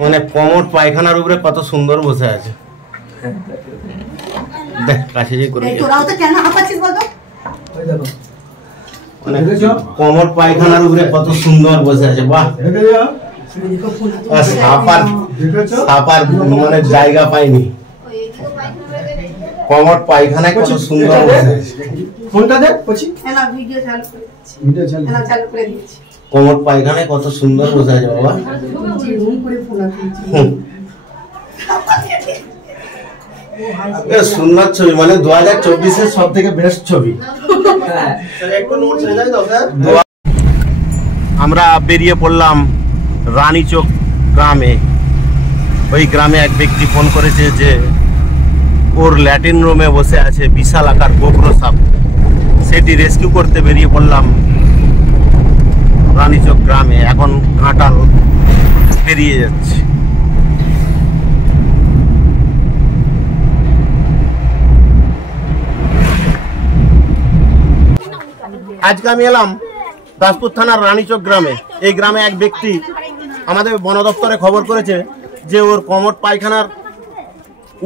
মানে কমোড পায়খানার উপরে কত সুন্দর বসে আছে। দেখ কাছে যে করে মানে কমোড পায়খানার উপরে কত সুন্দর বসে আছে। বাহ, সাপার মানে জায়গা পাইনি। কমোড পায়খানায় কত সুন্দর বসে আছে। ফোনটা দেখ কমোড পায়খানায় কত সুন্দর বসে আছে বাবা। সুন্দর ছবি, মানে 2024-এর সব থেকে বেস্ট ছবি। আমরা বেরিয়ে পড়লাম রানীচক গ্রামে। ওই গ্রামে এক ব্যক্তি ফোন করেছে যে ওর ল্যাট্রিন রুমে বসে আছে বিশাল আকার গোবর সাপ। সেটি রেস্কিউ করতে বেরিয়ে পড়লাম রানীচক গ্রামে। এখন ঘাটাল বেরিয়ে যাচ্ছে। আজকে আমি এলাম দাসপুর থানার রানীচক গ্রামে। এই গ্রামে এক ব্যক্তি আমাদের বন দপ্তরে খবর করেছে যে ওর কমোড পায়খানার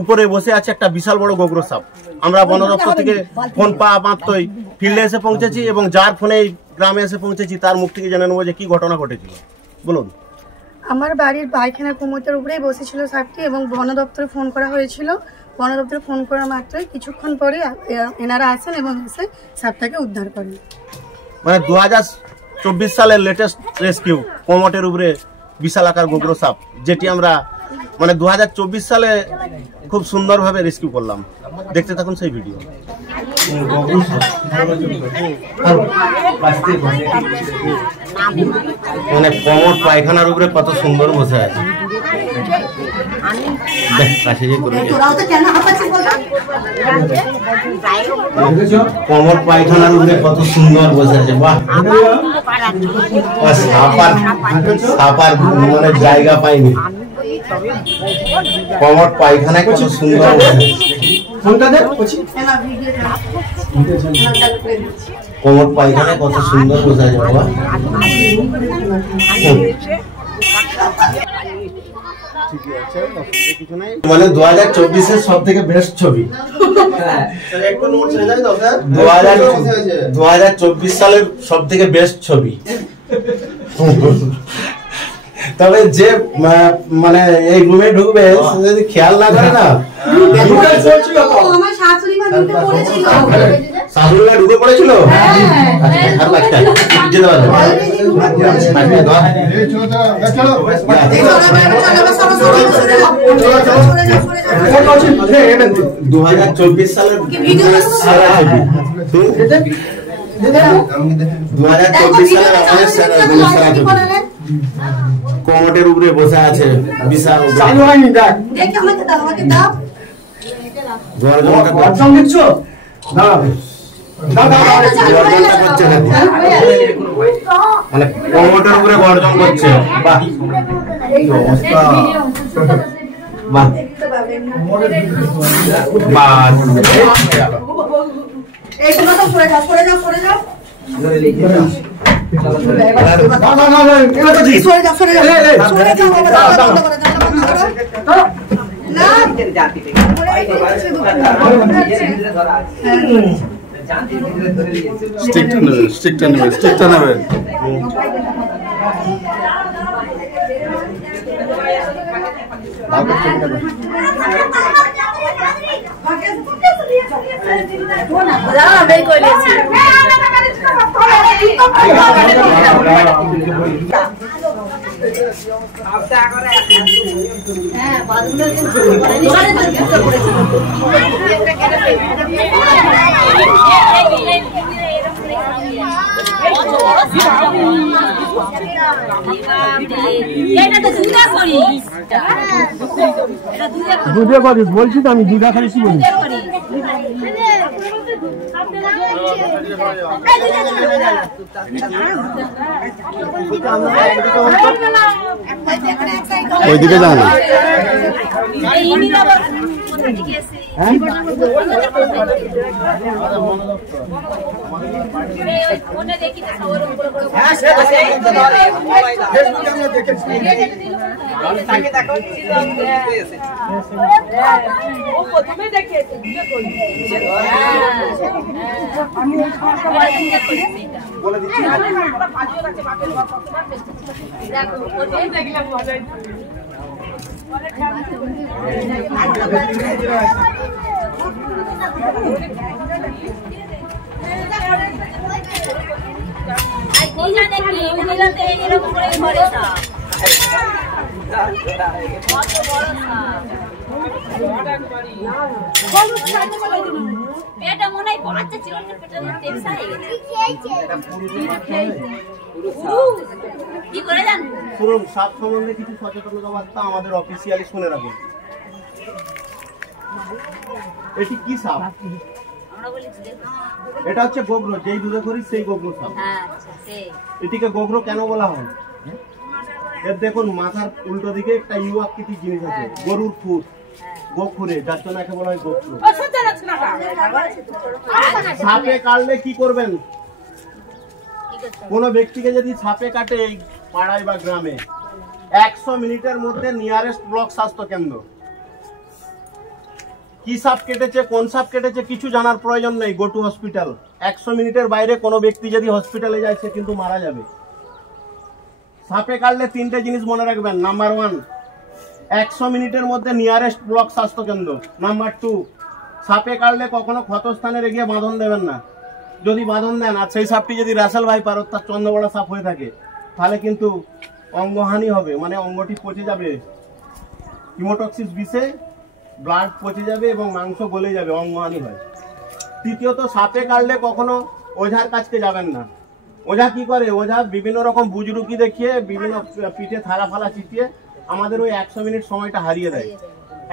উপরে বসে আছে একটা বিশাল বড় গোবর সাপ। আমরা বন দপ্তর থেকে ফোন পাওয়া মাত্রই ফিল্ডে এসে পৌঁছেছি এবং যার ফোনে এই গ্রামে এসে পৌঁছেছি তার মুখ থেকে জেনে নেবো যে কি ঘটনা ঘটেছিল। বলুন। আমার বাড়ির পায়খানার কোমরের উপরেই বসেছিল সাপটি এবং বন দপ্তরে ফোন করা হয়েছিল। বন দপ্তরে ফোন করা মাত্রই কিছুক্ষণ পরে এনারা আসেন এবং এসে সাপটাকে উদ্ধার করেন। মানে 2024 সালের লেটেস্ট রেস্কিউ কোমরের উপরে বিশাল আকার গোবর সাপ, যেটি আমরা মানে 2024 সালে খুব সুন্দরভাবে রেস্কিউ করলাম। দেখতে থাকুন সেই ভিডিও। মানে কমোড পায়খানার উপরে কত সুন্দর বসে আছে। দেখ কাছে যে করে কমোড পায়খানার উপরে কত সুন্দর বসে আছে। বাহ, সাপার মানে জায়গা পাইনি। কমোড পায়খানায় কত সুন্দর বসে আছে। কমোড পায়খানায় কত সুন্দর বসে আছে বাবা। মানে 2024-এর সব থেকে বেস্ট ছবি। 2024 সালের সব থেকে বেস্ট ছবি। তবে যে মানে এই রুমে ঢুকবে যদি খেয়াল না করে না, শাশুড়িমা ঢুকে পড়েছিল। দু 2024 সালের কোমরের উপরে বসে আছে বিশাল। মানে কোমরের উপরে গর্জন করছে। বাহ, বাহ, দুধে করিস বলছি তো আমি, দুধা খালিস বলি। ওইদিকে যান। শুনুন, সাপ সম্বন্ধে কিছু সচেতনতা বার্তা আমাদের অফিসিয়ালি শুনে রাখুন। এটি কি সাপ? এটা হচ্ছে গোগ্র, যেই দুধে করি সেই গোগ্র সাপ। এটিকে গোগ্র কেন বলা হয়? এর দেখুন মাথার উল্টো দিকে একটা ইউ আকৃতির জিনিস আছে, গরুর খুর, গোখুরে, যার জন্য একে বলা হয় গোখুর। সাপে কাটলে কি করবেন? কোন ব্যক্তিকে যদি সাপে কাটে এই পাড়ায় বা গ্রামে, 100 মিনিটের মধ্যে নিয়ারেস্ট ব্লক স্বাস্থ্য কেন্দ্র। কি সাপ কেটেছে, কোন সাপ কেটেছে কিছু জানার প্রয়োজন নেই, গো টু হসপিটাল। 100 মিনিটের বাইরে কোনো ব্যক্তি যদি হসপিটালে যায় সে কিন্তু মারা যাবে। সাপে কাটলে 3টে জিনিস মনে রাখবেন। নাম্বার 1, 100 মিনিটের মধ্যে নিয়ারেস্ট ব্লক স্বাস্থ্য কেন্দ্র। নাম্বার 2, সাপে কাটলে কখনো ক্ষতস্থানে রেখে বাঁধন দেবেন না। যদি বাঁধন দেন আর সেই সাপটি যদি রাসেল ভাইপার অর্থাৎ চন্দ্রবড়া সাপ হয়ে থাকে, তাহলে কিন্তু অঙ্গহানি হবে, মানে অঙ্গটি পচে যাবে। হিমোটক্সিস বিষে ব্লাড পচে যাবে এবং মাংস গলে যাবে, অঙ্গহানি হয়। তৃতীয়ত, সাপে কাটলে কখনো ওঝার কাছকে যাবেন না। ওঝা কি করে? ওঝা বিভিন্ন রকম বুজরুকি দেখিয়ে, বিভিন্ন পিঠে থালা ফালা চিটিয়ে আমাদের ওই 100 মিনিট সময়টা হারিয়ে দেয়।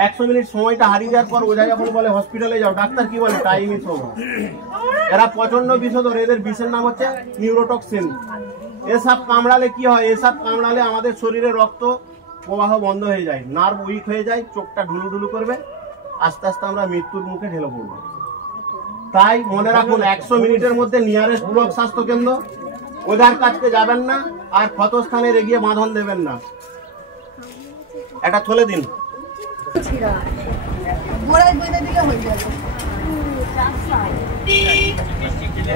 100 মিনিট সময়টা হারিয়ে দেওয়ার পর ওঝা যখন বলে হসপিটালে যাও, ডাক্তার কি বলে? Time is over. এরা প্রচন্ড বিষধর, এদের বিষের নাম হচ্ছে নিউরোটক্সিন। এ সাপ কামড়ালে কি হয়? এ সাপ কামড়ালে আমাদের শরীরে রক্ত প্রবাহ বন্ধ হয়ে যায়, নার্ভ উইক হয়ে যায়, চোখটা ঢুলু ঢুলু করবে, আস্তে আস্তে আমরা মৃত্যুর মুখে ঢেলে পড়বো। তাই মনে রাখুন, 100 মিনিটের মধ্যে নিয়ারেস্ট ব্লক স্বাস্থ্য কেন্দ্র। ওঝার কাছকে যাবেন না আর ক্ষতস্থানে এগিয়ে বাঁধন দেবেন না। এটা থলে দিন।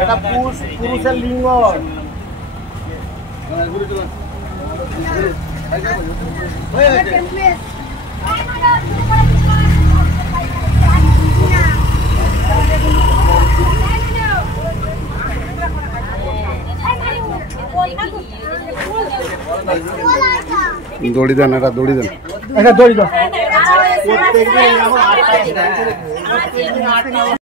এটা পুরুষের লিঙ্গ। দড়ি দেন, এটা দড়ি দেন, এটা দড়ি দাও। প্রত্যেকদিন